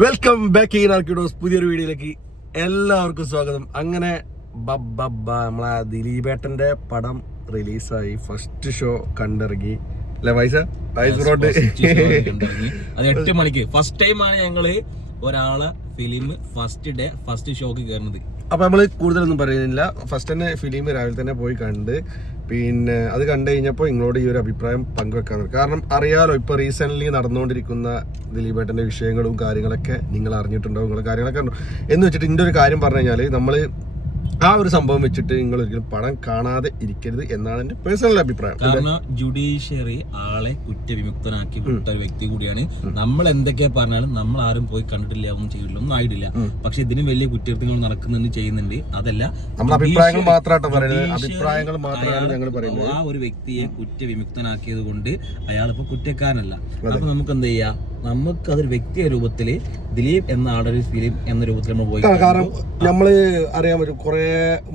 Welcome back ആർക്കിഡോസ് പുതിയൊരു വീഡിയോയിലേക്ക് എല്ലാവർക്കും സ്വാഗതം. അങ്ങനെ നമ്മളെ ദിലീപേട്ടന്റെ പടം റിലീസായി, ഫസ്റ്റ് ഷോ കണ്ടിറങ്ങി അല്ലെ പൈസ അത് 8 മണിക്ക് ഫസ്റ്റ് ടൈമാണ് ഞങ്ങള് ഒരാളെ film first day first shock കയറുന്നത്. അപ്പൊ നമ്മള് കൂടുതലൊന്നും പറയുന്നില്ല, ഫസ്റ്റ് തന്നെ ഫിലിം രാവിലെ തന്നെ പോയി കണ്ട്, പിന്നെ അത് കണ്ടു കഴിഞ്ഞപ്പോൾ നിങ്ങളോട് ഈ ഒരു അഭിപ്രായം പങ്കുവെക്കാൻ. കാരണം അറിയാലോ, ഇപ്പൊ റീസെന്റ് നടന്നുകൊണ്ടിരിക്കുന്ന ദിലീപേട്ടന്റെ വിഷയങ്ങളും കാര്യങ്ങളൊക്കെ നിങ്ങൾ അറിഞ്ഞിട്ടുണ്ടാവും, നിങ്ങൾ കാര്യങ്ങളൊക്കെ എന്ന് വെച്ചിട്ട് ഇതിന്റെ ഒരു കാര്യം പറഞ്ഞു കഴിഞ്ഞാല് നമ്മള് ആ ഒരു സംഭവം വെച്ചിട്ട് നിങ്ങൾ ഒരിക്കലും പടം കാണാതെ ഇരിക്കരുത് എന്നാണ് എന്റെ പേഴ്സണൽ അഭിപ്രായം. കാരണം ജുഡീഷ്യറി ആളെ കുറ്റവിമുക്തനാക്കി വിട്ട ഒരു വ്യക്തി കൂടിയാണ്. നമ്മൾ എന്തൊക്കെയാ പറഞ്ഞാലും നമ്മൾ ആരും പോയി കണ്ടിട്ടില്ല, ഒന്നും ചെയ്തില്ല, ഒന്നും ആയിട്ടില്ല. പക്ഷെ ഇതിനും വലിയ കുറ്റകൃത്യങ്ങൾ നടക്കുന്നുണ്ട്, ചെയ്യുന്നുണ്ട്. അതല്ല, നമ്മൾ അഭിപ്രായങ്ങൾ മാത്രമായിട്ട് പറയുന്നത്, അഭിപ്രായങ്ങൾ മാത്രമാണ് ഞങ്ങൾ പറയുന്നത്. ആ ഒരു വ്യക്തിയെ കുറ്റവിമുക്തനാക്കിയത് കൊണ്ട് അയാളിപ്പോ കുറ്റക്കാരനല്ല. അപ്പൊ നമുക്ക് എന്ത് ചെയ്യാം, നമുക്ക് അതൊരു വ്യക്തിയുടെ രൂപത്തില് ദിലീപ് എന്ന ആളൊരു ഫിലിം എന്ന രൂപത്തിൽ നമ്മൾ പോയി. കാരണം നമ്മള് അറിയാൻ പറ്റും, കുറെ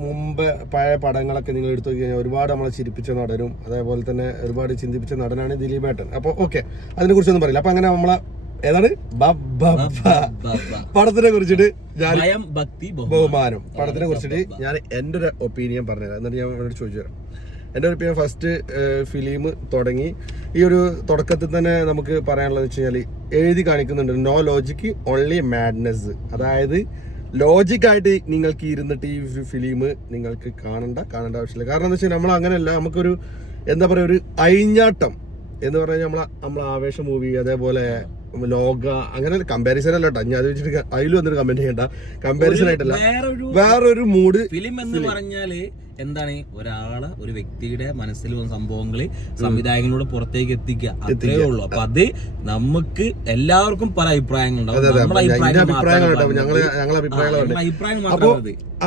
മുമ്പ് പഴയ പടങ്ങളൊക്കെ നിങ്ങൾ എടുത്തു കഴിഞ്ഞാൽ ഒരുപാട് നമ്മളെ ചിരിപ്പിച്ച നടനും അതേപോലെ തന്നെ ഒരുപാട് ചിന്തിപ്പിച്ച നടനാണ് ദിലീപേട്ടൻ. അപ്പൊ ഓക്കെ, അതിനെ കുറിച്ചൊന്നും പറയില്ല. അപ്പൊ അങ്ങനെ നമ്മളെ ഏതാണ് പടത്തിനെ കുറിച്ചിട്ട് ബഹുമാനം പടത്തിനെ കുറിച്ചിട്ട് ഞാൻ എന്റെ ഒരു ഒപ്പീനിയൻ പറഞ്ഞുതരാം. എന്നിട്ട് ഞാൻ ചോദിച്ചു തരാം എൻ്റെ ഒരു ഒപ്പീനിയൻ. ഫസ്റ്റ് ഫിലിം തുടങ്ങി ഈ ഒരു തുടക്കത്തിൽ തന്നെ നമുക്ക് പറയാനുള്ളത് വെച്ച് കഴിഞ്ഞാൽ എഴുതി കാണിക്കുന്നുണ്ട്, നോ ലോജിക്ക് ഓൺലി മാഡ്നെസ്. അതായത് ലോജിക്കായിട്ട് നിങ്ങൾക്ക് ഇരുന്നിട്ട് ഈ ഫിലിം നിങ്ങൾക്ക് കാണേണ്ട ആവശ്യമില്ല. കാരണം എന്താ വെച്ചാൽ നമ്മൾ അങ്ങനെയല്ല, നമുക്കൊരു എന്താ പറയുക, ഒരു അഴിഞ്ഞാട്ടം എന്ന് പറഞ്ഞാൽ നമ്മളെ ആവേശ മൂവി അതേപോലെ ലോക അങ്ങനെ കമ്പാരിസൺ അല്ല കേട്ടോ. ഞാൻ അത് വെച്ചിട്ട് അതിൽ വന്നൊരു കമന്റ് ചെയ്യണ്ട, കമ്പാരിസൺ ആയിട്ടല്ല, വേറൊരു മൂഡ്. ഫിലിം എന്ന് പറഞ്ഞാല് എന്താണ്, ഒരു വ്യക്തിയുടെ മനസ്സിൽ വന്ന സംഭവങ്ങള് സംവിധായകനോട് പുറത്തേക്ക് എത്തിക്കുക, അത്രേ ഉള്ളൂ. അപ്പൊ അത് നമുക്ക് എല്ലാവർക്കും പല അഭിപ്രായങ്ങളുണ്ടാവും. അപ്പൊ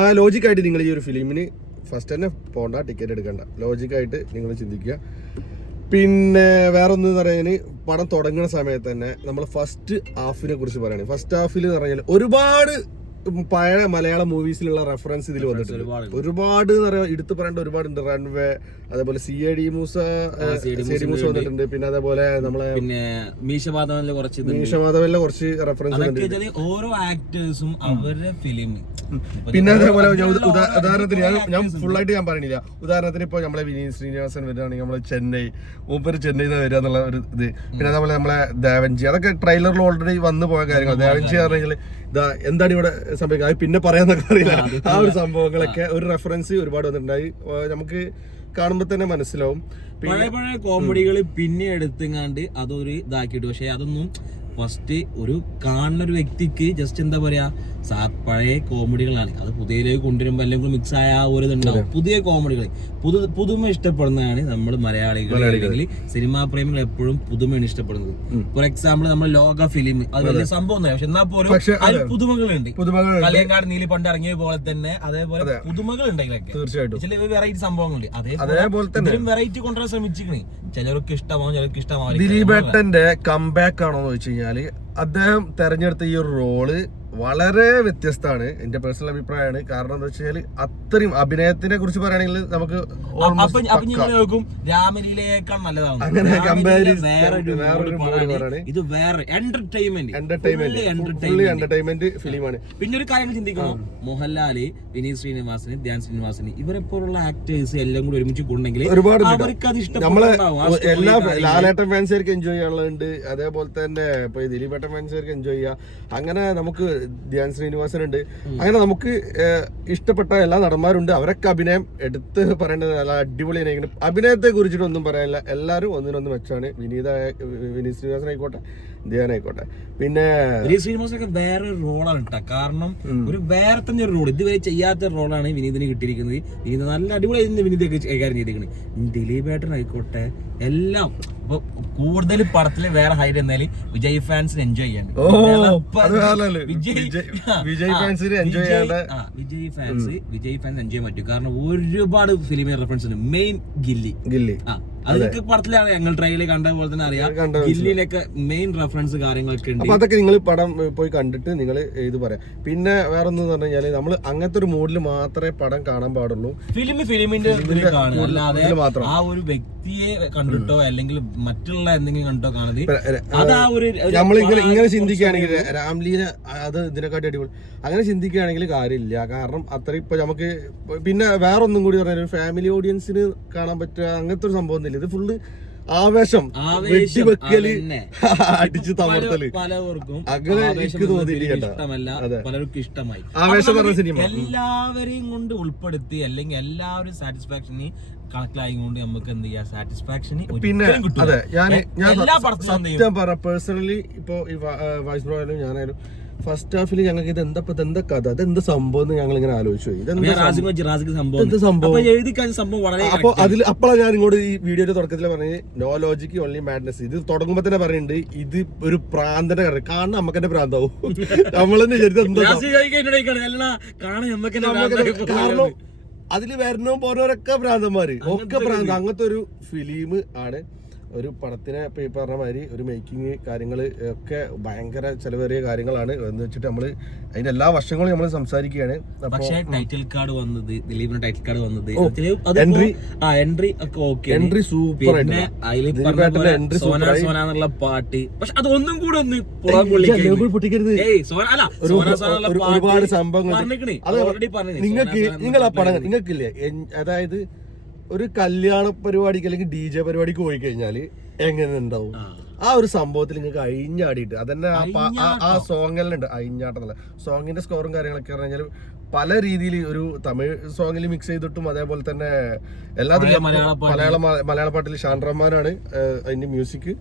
ആ ലോജിക്കായിട്ട് നിങ്ങൾ ഈ ഒരു ഫിലിമിന് ഫസ്റ്റ് തന്നെ പോണ്ട, ടിക്കറ്റ് എടുക്കണ്ട, ലോജിക്കായിട്ട് നിങ്ങൾ ചിന്തിക്കുക. പിന്നെ വേറെ ഒന്ന് പറയാൻ, പടം തുടങ്ങുന്ന സമയത്ത് തന്നെ നമ്മൾ ഫസ്റ്റ് ഹാഫിനെ കുറിച്ച് പറയുകയാണ്. ഫസ്റ്റ് ഹാഫിൽ എന്ന് പറഞ്ഞാൽ ഒരുപാട് പഴയ മലയാളം മൂവീസിലുള്ള റെഫറൻസ് ഇതിൽ വന്നിട്ടുണ്ട്. ഒരുപാട് എടുത്തു പറയേണ്ട ഒരുപാടുണ്ട്. റൺവേ, അതേപോലെ CID മൂസ വന്നിട്ടുണ്ട്. പിന്നെ അതേപോലെ നമ്മളെ മീശമാധവനിലെ കുറച്ച് റെഫറൻസ് വന്നിട്ടുണ്ട്. ഓരോ ആക്ടേഴ്സും അവരുടെ ഫിലിം. പിന്നെ അതേപോലെ ഉദാഹരണത്തിന് ഞാൻ ഫുള്ളായിട്ട് ഞാൻ പറയണില്ല. ഉദാഹരണത്തിന് ഇപ്പൊ നമ്മളെ വിനീത് ശ്രീനിവാസൻ വരികയാണെങ്കിൽ നമ്മളെ മൂപ്പര് ചെന്നൈയിൽ വരിക എന്നുള്ള ഒരു ഇത്. പിന്നെ അതേപോലെ നമ്മളെ ദേവൻജി, അതൊക്കെ ട്രെയിലറിൽ ഓൾറെഡി വന്നു പോയ കാര്യങ്ങൾ. ദേവൻജി പറഞ്ഞാൽ എന്താണ് ഇവിടെ സംഭവിക്കുക പിന്നെ പറയാന്നൊക്കെ അറിയില്ല. ആ ഒരു സംഭവങ്ങളൊക്കെ ഒരു റെഫറൻസ് ഒരുപാട് വന്നിട്ടുണ്ടായി, നമുക്ക് കാണുമ്പോ തന്നെ മനസ്സിലാവും. പഴയ കോമഡികൾ പിന്നെ എടുത്തുങ്ങാണ്ട് അതൊരു ഇതാക്കിയിട്ട്, പക്ഷെ അതൊന്നും ഫസ്റ്റ് ഒരു കാണുന്ന ഒരു വ്യക്തിക്ക് ജസ്റ്റ് എന്താ പറയാ, പഴയ കോമഡികളാണ്. അത് പുതിയതിലേക്ക് കൊണ്ടുവരുമ്പോൾ അല്ലെങ്കിൽ മിക്സ് ആയ ആ ഒരു ഇതുണ്ടാവും. പുതിയ കോമഡികൾ പുതുമ ഇഷ്ടപ്പെടുന്നതാണ് നമ്മൾ മലയാളികൾ, അല്ലെങ്കിൽ സിനിമാ പ്രേമികൾ എപ്പോഴും പുതുമയാണ് ഇഷ്ടപ്പെടുന്നത്. ഫോർ എക്സാമ്പിൾ നമ്മൾ ലോക ഫിലിം, അത് വലിയ സംഭവം ഒന്നും, പക്ഷെ എന്നാൽ പോലും അതിൽ പുതുമകളുണ്ട്. കളിയങ്കാട് നീലി പണ്ട് ഇറങ്ങിയ പോലെ തന്നെ അതേപോലെ പുതുമകൾ ഉണ്ടെങ്കിലൊക്കെ തീർച്ചയായിട്ടും ചില വെറൈറ്റി സംഭവങ്ങളുണ്ട്. അതേപോലെ തന്നെ വെറൈറ്റി കൊണ്ടുവരാൻ ശ്രമിച്ചിരിക്കണേ. ചിലർക്ക് ഇഷ്ടമാവും, ചിലർക്ക് ഇഷ്ടമാവും. ദിലീപേട്ടന്റെ കംബാക്ക് ആണോ എന്ന് വെച്ച് കഴിഞ്ഞാല് അദ്ദേഹം തെരഞ്ഞെടുത്ത ഈ ഒരു റോള് വളരെ വ്യത്യസ്തമാണ്. എന്റെ പേഴ്സണൽ അഭിപ്രായമാണ്. കാരണം എന്താ വെച്ചാൽ അത്രയും അഭിനയത്തിനെ കുറിച്ച് പറയുകയാണെങ്കിൽ നമുക്ക് രാമലീലയേക്കാൾ നല്ലതാണ്. അങ്ങനെ ഇത് വേറെ എന്റർടൈൻമെന്റ് ഫിലിമാണ്. പിന്നെ ഒരു കാര്യം ചിന്തിക്കണം, മോഹൻലാല്, വിനീത് ശ്രീനിവാസന്, ധ്യാൻ ശ്രീനിവാസന്, ഇവരെപ്പോലുള്ള ആക്ടേഴ്സ് എല്ലാം കൂടി ഒരുമിച്ച് കൊണ്ടെങ്കിൽ ഒരുപാട് അവർക്ക് അത് നമ്മളെ എല്ലാ ലാലേട്ടൻ ഫാൻസുകാർക്ക് എൻജോയ് ചെയ്യാനുള്ളതുണ്ട്. അതേപോലെ തന്നെ ഇപ്പൊ ദിലീപേട്ടൻ ഫാൻസുകാർക്ക് എൻജോയ് ചെയ്യാം. അങ്ങനെ നമുക്ക് ധ്യാൻ ശ്രീനിവാസൻ ഉണ്ട്. അങ്ങനെ നമുക്ക് ഇഷ്ടപ്പെട്ട എല്ലാ നടന്മാരുണ്ട്. അവരൊക്കെ അഭിനയം എടുത്ത് പറയേണ്ടത് നല്ല അടിപൊളിയാണ്. അഭിനയത്തെ കുറിച്ചിട്ടൊന്നും പറയാനില്ല, എല്ലാവരും ഒന്നിനൊന്ന് വെച്ചാണ്. വിനീത് ശ്രീനിവാസൻ ആയിക്കോട്ടെ, ധ്യാൻ ആയിക്കോട്ടെ. പിന്നെ വിനീത് ശ്രീനിവാസനൊക്കെ വേറൊരു റോളാണ് കേട്ടോ. കാരണം ഒരു വേറെ തന്നെ ഒരു റോൾ, ഇതുവരെ ചെയ്യാത്ത റോളാണ് വിനീതിന് കിട്ടിയിരിക്കുന്നത്. വിനീത് നല്ല അടിപൊളിയായി വിനീതൊക്കെ കൈകാര്യം ചെയ്തിരിക്കുന്നത്. ദിലീപേട്ടൻ ആയിക്കോട്ടെ, എല്ലാം ഇപ്പൊ കൂടുതൽ പടത്തില് വേറെ ഹൈഡ് എന്നാല് വിജയ് ഫാൻസിന് എൻജോയ് ചെയ്യാൻ, വിജയ് ഫാൻസ് എൻജോയ് ചെയ്യാൻ പറ്റും. കാരണം ഒരുപാട് ഫിലിം റെഫറൻസ് ഉണ്ട്. മെയിൻ ഗില്ലി അതൊക്കെ പടത്തിലാണ് ഞങ്ങൾ ട്രെയിലർ കണ്ട പോലെ തന്നെ അറിയാം. ഗില്ലിനൊക്കെ മെയിൻ റെഫറൻസ് കാര്യങ്ങളൊക്കെ ഉണ്ട്. അപ്പൊ അതൊക്കെ നിങ്ങൾ പടം പോയി കണ്ടിട്ട് നിങ്ങൾ ഇത് പറയാം. പിന്നെ വേറെ ഒന്നും പറഞ്ഞു കഴിഞ്ഞാല് നമ്മൾ അങ്ങനത്തെ ഒരു മൂഡിൽ മാത്രമേ പടം കാണാൻ പാടുള്ളൂ. ഫിലിമിന്റെ അല്ലാതെ ആ ഒരു വ്യക്തിയെ കണ്ടിട്ടോ അല്ലെങ്കിൽ മറ്റുള്ള എന്തെങ്കിലും കണ്ടിട്ടോ കാണുന്നത് അത് ആ ഒരു ഇങ്ങനെ ചിന്തിക്കുകയാണെങ്കിൽ രാംലീല അത് ഇതിനെക്കാട്ടി അടിപൊളി അങ്ങനെ ചിന്തിക്കുകയാണെങ്കിൽ കാര്യമില്ല. കാരണം അത്ര ഇപ്പൊ നമുക്ക് പിന്നെ വേറെ ഒന്നും കൂടി പറഞ്ഞാൽ ഫാമിലി ഓഡിയൻസിന് കാണാൻ പറ്റുക അങ്ങനത്തെ ഒരു സംഭവം ഒന്നുമില്ല. ഇത് ഫുള്ള് ആവേശം, വെട്ടിവെക്കല്, അടിച്ചു തമർത്തല്, പലവർക്കും അങ്ങനെ എനിക്ക് തോന്നിയില്ല. പലർക്കും ഇഷ്ടമായി. ആവേശം പറഞ്ഞ സിനിമ എല്ലാവരെയും കൊണ്ട് ഉൾപ്പെടുത്തി അല്ലെങ്കിൽ എല്ലാവരും സാറ്റിസ്ഫാക്ഷന് കണക്കിലായിക്കൊണ്ട് നമുക്ക് എന്ത് ചെയ്യാം, സാറ്റിസ്ഫാക്ഷന്. പിന്നെ അതെ ഞാൻ സത്യം പറ പേഴ്സണലി ഇപ്പൊ ഈ വൈസ് ബ്രോ ആയാലും ഞാനായാലും ഫസ്റ്റ് ഹാഫിൽ ഞങ്ങൾക്ക് ഇത് എന്താ കഥ, അതെന്താ സംഭവം എന്ന് ഞങ്ങൾ ഇങ്ങനെ ആലോചിച്ചു. അപ്പൊ അപ്പോഴാണ് ഞാൻ ഇങ്ങോട്ട് ഈ വീഡിയോയുടെ തുടക്കത്തിൽ പറഞ്ഞത് നോ ലോജിക് ഓൺലി മാഡ്നസ്. ഇത് തുടങ്ങുമ്പോ തന്നെ പറയുന്നുണ്ട് ഇത് ഒരു പ്രാന്തന്റെ കഥ, കാണാൻ നമുക്ക് തന്നെ പ്രാന്താവും. നമ്മളെന്നെ കാരണം അതില് വരണവും പോരവരൊക്കെ ഭ്രാന്തന്മാര് ഒക്കെ ഭ്രാന്ത്. അങ്ങനത്തെ ഒരു ഫിലിം ആണ്. ഒരു പടത്തിനെ ഇപ്പൊ ഈ പറഞ്ഞ മാതിരി ഒരു മേക്കിംഗ് കാര്യങ്ങള് ഒക്കെ ഭയങ്കര ചെലവേറിയ കാര്യങ്ങളാണ് എന്ന് വെച്ചിട്ട് നമ്മള് അതിന്റെ എല്ലാ വശങ്ങളും നമ്മൾ സംസാരിക്കുകയാണ്. പക്ഷേ ടൈറ്റിൽ കാർഡ് വന്നത്, ദിലീപിന്റെ ടൈറ്റിൽ കാർഡ് വന്നത്, എൻട്രി സൂപ്പർ എന്നുള്ള പാട്ട്. പക്ഷെ അതൊന്നും കൂടെ ഒന്ന് പൊട്ടിക്കരുത്. ഒരുപാട് സംഭവങ്ങൾ നിങ്ങൾ ആ പടം നിങ്ങൾക്കില്ലേ, അതായത് ഒരു കല്യാണ പരിപാടിക്ക് അല്ലെങ്കിൽ DJ പരിപാടിക്ക് പോയി കഴിഞ്ഞാല് എങ്ങനെ ഉണ്ടാവും ആ ഒരു സംഭവത്തിൽ നിങ്ങൾക്ക് അഴിഞ്ഞാടിയിട്ട് അതന്നെ ആ സോങ്ങിലുണ്ട്. അഴിഞ്ഞാട്ടല്ല സോങ്ങിന്റെ സ്കോറും കാര്യങ്ങളൊക്കെ പറഞ്ഞാൽ പല രീതിയിൽ ഒരു തമിഴ് സോങ്ങിൽ മിക്സ് ചെയ്തിട്ടും അതേപോലെ തന്നെ എല്ലാത്തിലും മലയാള പാട്ടിൽ ഷാൻ റഹ്മാനാണ് അതിന്റെ മ്യൂസിക്.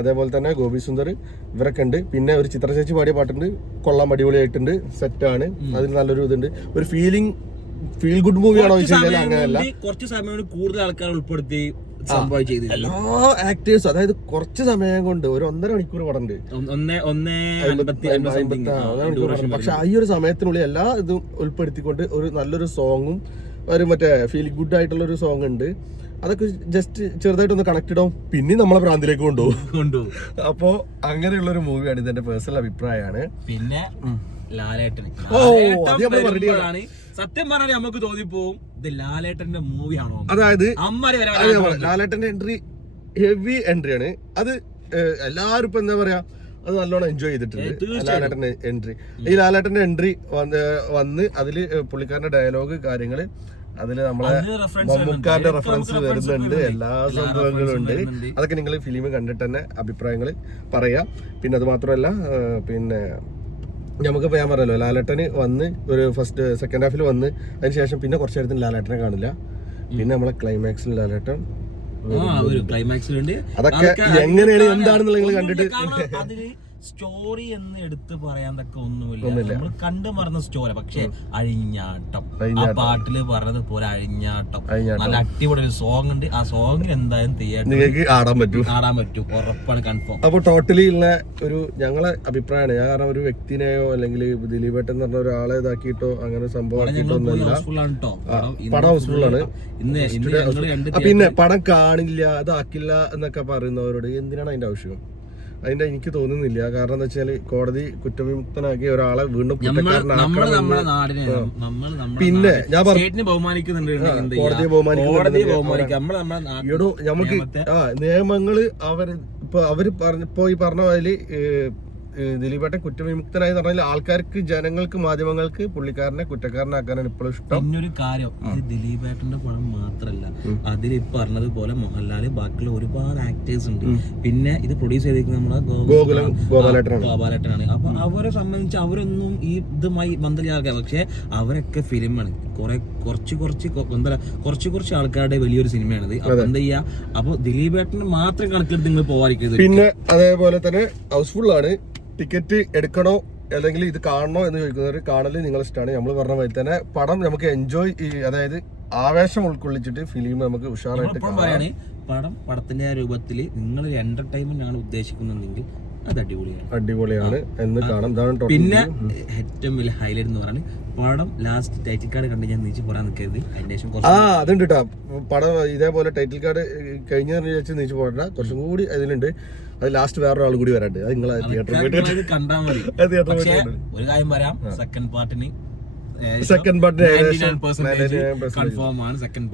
അതേപോലെ തന്നെ ഗോപി സുന്ദർ ഇവരൊക്കെ ഉണ്ട്. പിന്നെ ഒരു ചിത്ര ചേച്ചി പാടിയ പാട്ടുണ്ട്, കൊള്ളാം, അടിപൊളിയായിട്ടുണ്ട്, സെറ്റാണ്. അതിൽ നല്ലൊരു ഇതുണ്ട്. ഒരു ഫീൽ ഗുഡ് മൂവി ആണോ ചോദിച്ചു കഴിഞ്ഞാൽ അങ്ങനെയല്ല. കുറച്ച് സമയം കൂടുതൽ ആൾക്കാർ ഉൾപ്പെടുത്തി എല്ലാ ആക്ടേഴ്സും, അതായത് കുറച്ച് സമയം കൊണ്ട് ഒരു 1.5 മണിക്കൂർ പടണ്ട്. പക്ഷെ ഈ ഒരു സമയത്തിനുള്ളിൽ എല്ലാ ഇതും ഉൾപ്പെടുത്തിക്കൊണ്ട് ഒരു നല്ലൊരു സോങ്ങും ഒരു മറ്റേ ഫീൽ ഗുഡ് ആയിട്ടുള്ള ഒരു സോങ് ഉണ്ട്. അതൊക്കെ ജസ്റ്റ് ചെറുതായിട്ടൊന്ന് കണക്റ്റഡ് ആവും, പിന്നെ നമ്മളെ ഭ്രാന്തിലേക്ക് കൊണ്ടുപോകും. അപ്പോ അങ്ങനെയുള്ള ഒരു മൂവിയാണ്. ഇതെന്റെ പേഴ്സണൽ അഭിപ്രായമാണ്. പിന്നെ ലാലേട്ടന് സത്യം പറഞ്ഞാൽ നമുക്ക് തോന്നിപ്പോവും ഇത് ലാലേട്ടന്റെ മൂവിയാണോ. അതായത് ലാലേട്ടന്റെ എൻട്രി ഹെവി എൻട്രി ആണ്. അത് എല്ലാവരും ഇപ്പൊ എന്താ പറയാ, അത് നല്ലോണം എൻജോയ് ചെയ്തിട്ടുണ്ട് ലാലേട്ടന്റെ എൻട്രി. ഈ ലാലേട്ടന്റെ എൻട്രി വന്ന് അതില് പുള്ളിക്കാരന്റെ ഡയലോഗ് കാര്യങ്ങള് അതില് നമ്മളെ മമ്മൂക്കാന്റെ റെഫറൻസ് വരുന്നുണ്ട്, എല്ലാ സംഭവങ്ങളും ഉണ്ട്. അതൊക്കെ നിങ്ങൾ ഫിലിം കണ്ടിട്ട് തന്നെ അഭിപ്രായങ്ങൾ പറയാം. പിന്നെ അത് മാത്രമല്ല, പിന്നെ നമുക്കിപ്പോൾ ഞാൻ പറഞ്ഞല്ലോ ലാലേട്ടന് വന്ന് ഒരു സെക്കൻഡ് ഹാഫിൽ വന്ന് അതിന് ശേഷം പിന്നെ കുറച്ച് നേരത്തിന് ലാലേട്ടനെ കാണില്ല. പിന്നെ നമ്മളെ ക്ലൈമാക്സിൽ ലാലേട്ടൻ അതൊക്കെ എങ്ങനെയാണ് എന്താണെന്നുള്ള നിങ്ങൾ കണ്ടിട്ട് സ്റ്റോറി എന്ന് എടുത്ത് പറയാൻ തക്ക ഒന്നുമില്ല. നമ്മൾ കണ്ടു മറന്ന സ്റ്റോറി. പക്ഷെ അഴിഞ്ഞാട്ടം, ആ പാട്ടില് പറഞ്ഞത് പോലെ അഴിഞ്ഞാട്ടം, നല്ല അടിപൊളി ഒരു സോങ് ഉണ്ട്. ആ സോങ്ങിന് എന്തായാലും നിങ്ങൾക്ക് ആടാൻ പറ്റും, ഉറപ്പാണ്, കൺഫേം. അപ്പൊ ടോട്ടലി ഉള്ള ഒരു ഞങ്ങളെ അഭിപ്രായമാണ്. ഞാൻ കാരണം ഒരു വ്യക്തിനെയോ അല്ലെങ്കിൽ ദിലീപേട്ടൻ എന്ന് പറഞ്ഞ ഒരാളെ ഇതാക്കിയിട്ടോ അങ്ങനെ സംഭവം പടം ഹൗസ്ഫുൾ ആണ്. പിന്നെ പടം കാണില്ല ഇതാക്കില്ല എന്നൊക്കെ പറയുന്നവരോട് എന്തിനാണ് അതിന്റെ ആവശ്യം? അതിന്റെ എനിക്ക് തോന്നുന്നില്ല. കാരണം എന്താ വെച്ചാൽ കോടതി കുറ്റവിമുക്തനാക്കിയ ഒരാളെ വീണ്ടും പിന്നെ ഞാൻ കോടതിയെ ബഹുമാനിക്കുന്നുണ്ട്. നമുക്ക് നിയമങ്ങള് അവര് ഈ പറഞ്ഞ പോലെ ദിലീപേട്ടൻ കുറ്റവിമുക്തനായി പറഞ്ഞാൽ ആൾക്കാർക്ക്, ജനങ്ങൾക്ക്, മാധ്യമങ്ങൾക്ക് പുള്ളിക്കാരനെ കുറ്റക്കാരനാക്കാനാണ് ഇപ്പോഴും ഇഷ്ടം. പിന്നൊരു കാര്യം, ഇത് ദിലീപേട്ടന്റെ പടം മാത്രല്ല, അതിൽ പറഞ്ഞതുപോലെ മോഹൻലാല്, ബാക്കിയുള്ള ഒരുപാട് ആക്ടേഴ്സ് ഉണ്ട്. പിന്നെ ഇത് പ്രൊഡ്യൂസ് ചെയ്തിരിക്കുന്നത് നമ്മളെ ഗോപാലേട്ടനാണ്. അപ്പൊ അവരെ സംബന്ധിച്ച് അവരൊന്നും ഈ ഇതുമായി ബന്ധമില്ല ആൾക്കാർ. പക്ഷെ അവരൊക്കെ ഫിലിമാണ്. കുറച്ച് ആൾക്കാരുടെ വലിയൊരു സിനിമയാണിത്. അപ്പൊ എന്താ ചെയ്യാ, അപ്പൊ ദിലീപേട്ടന് മാത്രം കണക്കെടുത്ത് നിങ്ങൾ പോവാതിരിക്കുന്നത്. പിന്നെ അതേപോലെ തന്നെ ഹൗസ്ഫുൾ ആണ്. ടിക്കറ്റ് എടുക്കണോ അല്ലെങ്കിൽ ഇത് കാണണോ എന്ന് ചോദിക്കുന്നവർ കാണല് നിങ്ങളെ ഇഷ്ടമാണ്. നമ്മൾ പറഞ്ഞ പോലെ തന്നെ പടം നമുക്ക് എൻജോയ്, അതായത് ആവേശം ഉൾക്കൊള്ളിച്ചിട്ട് ഫിലിം നമുക്ക് ഉഷാറായിട്ട് പടത്തിന്റെ രൂപത്തിൽ നിങ്ങൾ എന്റർടൈൻമെന്റ് ആണ് ഉദ്ദേശിക്കുന്നുണ്ടെങ്കിൽ അത് അടിപൊളിയാണ്. അടിപൊളിയാണ് എന്ന് കാണാം. പിന്നെ ഏറ്റവും വലിയ ഹൈലൈറ്റ് എന്ന് പറയുന്നത് പടം ലാസ്റ്റ് ടൈറ്റിൽ കാർഡ് കണ്ട് ഞാൻ നീച്ച് പറയാൻ നിൽക്കരുത്. അതിന്റെ ശേഷം അതുണ്ട് കേട്ടോ. പടം ഇതേപോലെ ടൈറ്റിൽ കാർഡ് കഴിഞ്ഞ വെച്ച് നീച്ച് പോകണ്ട, കുറച്ചും കൂടി അതിലുണ്ട്. അത് ലാസ്റ്റ് വേറൊരാൾ കൂടി വരാണ്ട്. അത് നിങ്ങൾ തിയേറ്ററിൽ കണ്ടാൽ മതി. പക്ഷേ ഒരു കാര്യം പറയാം, സെക്കൻഡ് പാർട്ടിന് കൺഫേം ആണ്. സെക്കൻഡ്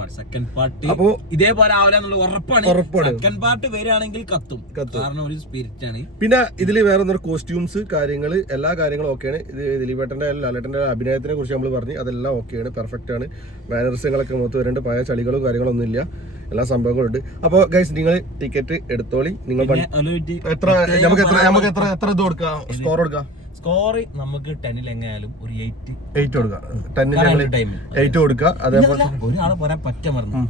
പാർട്ട് അപ്പോ ഇതേപോലെ ആവില്ല ഉറപ്പാണ്. സെക്കൻഡ് പാർട്ട് വരികയാണെങ്കിൽ കത്തും, കാരണം ഒരു സ്പിരിറ്റ് ആണ്. പിന്നെ ഇതിൽ വേറെ ഒന്നും കോസ്റ്റ്യൂംസ് കാര്യങ്ങള് എല്ലാ കാര്യങ്ങളും ഓക്കെയാണ്. ഇത് ദിലീപേട്ടന്റെ ലാലേട്ടന്റെ അഭിനയത്തിനെ കുറിച്ച് നമ്മൾ പറഞ്ഞു, അതെല്ലാം ഓക്കെയാണ്, പെർഫെക്റ്റ് ആണ്. ബാനർസുകളൊക്കെ മൊത്തം വരുന്നുണ്ട്, പഴയ ചളികളും കാര്യങ്ങളൊന്നും ഇല്ല, എല്ലാ സംഭവങ്ങളും ഉണ്ട്. അപ്പോൾ ഗൈസ് നിങ്ങൾ ടിക്കറ്റ് എടുത്തോളി. നിങ്ങൾ നമുക്ക് എത്ര ഇത് കൊടുക്കാം, സ്കോർ കൊടുക്കാം? സ്കോർ നമുക്ക് 10 എങ്ങനെയാലും ഒരു 8 കൊടുക്കാം. 8 കൊടുക്കുക. അതേപോലെ ഒരാളെ പറയാൻ പറ്റ മറന്നു,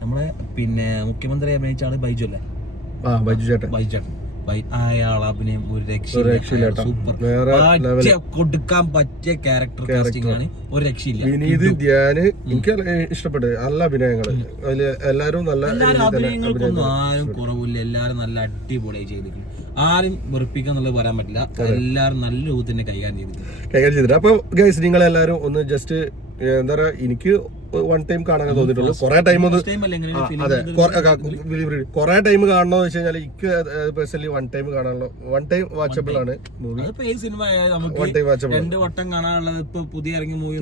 നമ്മളെ പിന്നെ മുഖ്യമന്ത്രി അഭിനയിച്ച ആള് ബൈജു അല്ലേ? ബൈജു ചേട്ടൻ. അയാൾ അഭിനയം ഒരു രക്ഷയില്ല. സൂപ്പർ, കൊടുക്കാൻ പറ്റിയ ക്യാരക്ടർ കാസ്റ്റിംഗ് ആണ്, ഒരു രക്ഷയില്ല. വിനീത്, ധ്യാന് എനിക്ക് ഇഷ്ടപ്പെട്ടു. നല്ല അഭിനയങ്ങള്, അതില് എല്ലാരും നല്ല അഭിനയങ്ങൾക്കൊന്നും ആരും കുറവില്ല. എല്ലാരും നല്ല അടിപൊളിയായി ചെയ്തിട്ടുണ്ട്. ആരും വെറുപ്പിക്കാന്നുള്ളത് പറയാൻ പറ്റില്ല. എല്ലാരും നല്ല രൂപത്തിൽ കൈകാര്യം ചെയ്തിട്ടുണ്ട്. അപ്പൊ ഗൈസ് നിങ്ങൾ എല്ലാരും ഒന്ന് ജസ്റ്റ് എന്താ പറയാ, എനിക്ക് വൺ ടൈം കാണാൻ തോന്നിയിട്ടുള്ളൂ. കുറെ ടൈം അതെ കുറെ ടൈം കാണണമെന്ന് വെച്ച് കഴിഞ്ഞാൽ എനിക്ക് പേഴ്സണലി വൺ ടൈം കാണാനുള്ള വൺ ടൈം വാച്ചബിൾ ആണ് മൂവി. രണ്ട് വട്ടം കാണാനുള്ളത് ഇപ്പൊ പുതിയ ഇറങ്ങിയ മൂവി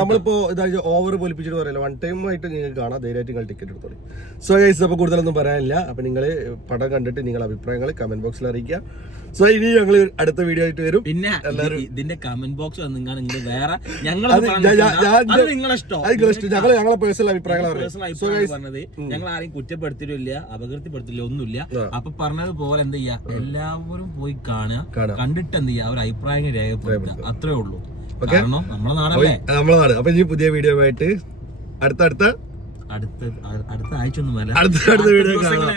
നമ്മളിപ്പോ ഇതാ ഓവർ പൊലിപ്പിച്ചിട്ട് പറയല്ലോ, വൺ ടൈം ആയിട്ട് നിങ്ങൾക്ക് കാണാം. ധൈര്യമായിട്ട് നിങ്ങൾ ടിക്കറ്റ് എടുത്തോളൂ. സോ ഗൈസ്, അപ്പൊ കൂടുതലൊന്നും പറയാനില്ല. അപ്പൊ നിങ്ങൾ പടം കണ്ടിട്ട് നിങ്ങളുടെ അഭിപ്രായങ്ങൾ കമന്റ് ബോക്സിൽ അറിയിക്കുക. സോ ഇനി ഞങ്ങൾ അടുത്ത വീഡിയോ ആയിട്ട് വരും. പിന്നെ ഇതിന്റെ കമന്റ് ബോക്സ് നിങ്ങൾ വേറെ ഞങ്ങളെ പേഴ്സണൽ അഭിപ്രായങ്ങൾ പറഞ്ഞത് ഞങ്ങൾ ആരെയും കുറ്റപ്പെടുത്തിയിട്ടില്ല, അപകീർത്തിപ്പെടുത്തില്ല, ഒന്നുമില്ല. അപ്പൊ പറഞ്ഞതുപോലെ എന്ത് ചെയ്യാ, എല്ലാവരും പോയി കാണുക, കണ്ടിട്ട് എന്ത് ചെയ്യാ, ഒരു അഭിപ്രായം രേഖപ്പെടുത്തുക, അത്രേ ഉള്ളൂ. കാരണം നമ്മളെ നാടല്ലേ, നമ്മളെ നാട്. അപ്പൊ ഇനി പുതിയ വീഡിയോ ആയിട്ട് അടുത്ത ആഴ്ച ഒന്നും വരാം. അടുത്ത വീഡിയോ കാണാം.